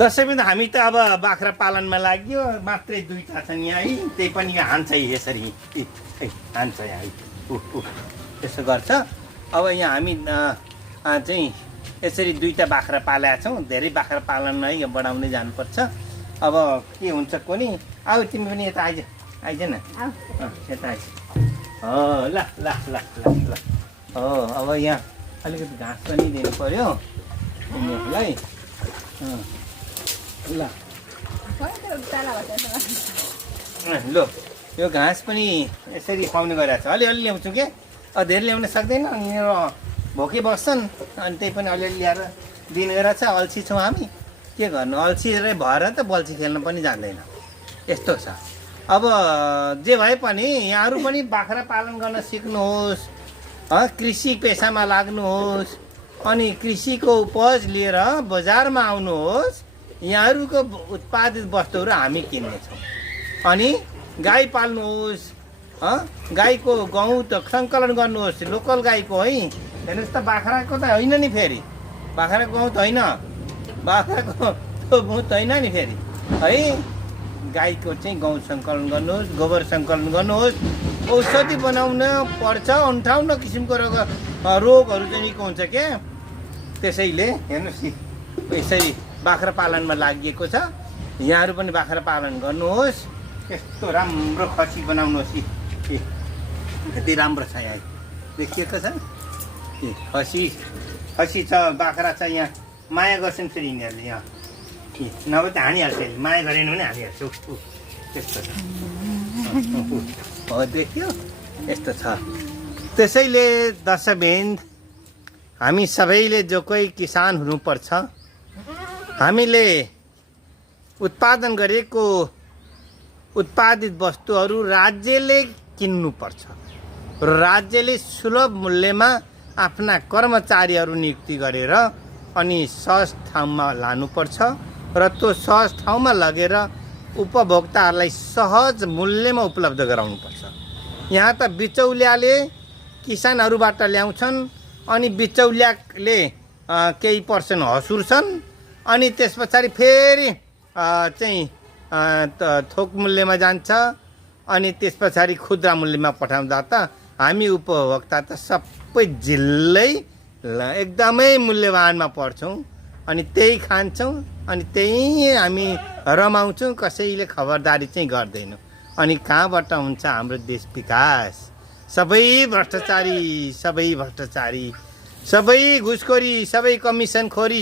दसैँमा हामी त अब बाख्रा पालनमा लाग्यो, मात्रै दुईटा छन् यहाँ है, त्यही पनि हान्छ यसरी हान्छ यहाँ त्यसो गर्छ। अब यहाँ हामी चाहिँ यसरी दुईटा बाख्रा पालेका छौँ, धेरै बाख्रा पालन है बढाउँदै जानुपर्छ। अब के हुन्छ कोनी, आऊ तिमी पनि यता आइज न, यता आइज। ल ल ल ल ल हो, अब यहाँ अलिकति घाँस पनि दिनु पर्यो उनीहरूलाई। ल ल यो घाँस पनि यसरी खुवाउने गरिरहेको छ, अलिअलि ल्याउँछु के, धेरै ल्याउन सक्दैन, अनि यो भोकै बस्छन्, अनि त्यही पनि अलिअलि ल्याएर दिने गरेको छ। अल्छी छौँ हामी, के गर्नु, अल्छी भएर त बल्छी खेल्न पनि जान्दैन, यस्तो छ। अब जे भए पनि यहाँहरू पनि बाख्रा पालन गर्न सिक्नुहोस्, कृषि पेसामा लाग्नुहोस्, अनि कृषिको उपज लिएर बजारमा आउनुहोस्। यहाँहरूको उत्पादित वस्तुहरू हामी किन्नेछौँ। अनि गाई पाल्नुहोस्, गाईको गहुँ त सङ्कलन गर्नुहोस्, लोकल गाईको है, हेर्नुहोस् त, बाख्राको त होइन नि, फेरि बाख्राको गहुँ त होइन, बाख्राको गहुँ त होइन नि फेरि है। गाईको चाहिँ गहुँ सङ्कलन गर्नुहोस्, गोबर सङ्कलन गर्नुहोस्। औषधि बनाउन पर्छ, 58 किसिमको रोगहरू चाहिँ निको हुन्छ क्या। त्यसैले हेर्नुहोस् नि, यसरी बाख्रा पालनमा लागि छ। यहाँहरू पनि बाख्रा पालन गर्नुहोस्, यस्तो राम्रो खसी बनाउनुहोस् कि यति राम्रो छ। यहाँ देखिएको छ खसी छ, बाख्रा छ, यहाँ माया गर्छन् फेरि यिनीहरूले, यहाँ नभए त हानिहाल्छ, माया गरेन भने हानिहाल्छ। त्यस्तो छ, हो देखियो, यस्तो छ। त्यसैले दर्शकवृन्द, हामी सबैले जो कोही किसान हुनुपर्छ, हामीले उत्पादन गरेको उत्पादित वस्तुहरू राज्यले किन्नुपर्छ र राज्यले सुलभ मूल्यमा आफ्ना कर्मचारीहरू नियुक्ति गरेर अनि सहज ठाउँमा लानुपर्छ र त्यो सहज ठाउँमा लगेर उपभोक्ताहरूलाई सहज मूल्यमा उपलब्ध गराउनुपर्छ। यहाँ त बिचौलियाले किसानहरूबाट ल्याउँछन्, अनि बिचौलियाले केही पर्सेन्ट हसुर्छन्, अनि त्यस पछाडि फेरि चाहिँ थोक मूल्यमा जान्छ, अनि त्यस पछाडि खुद्रा मूल्यमा पठाउँदा त हामी उपभोक्ता त सबै जिल्लै एकदमै मूल्यवानमा पर्छौँ, अनि त्यही खान्छौँ, अनि त्यही हामी रमाउँछौँ, कसैले खबरदारी चाहिँ गर्दैनौँ। अनि कहाँबाट हुन्छ हाम्रो देश विकास? सबै भ्रष्टाचारी, सबै घुसखोरी, सबै कमिसनखोरी।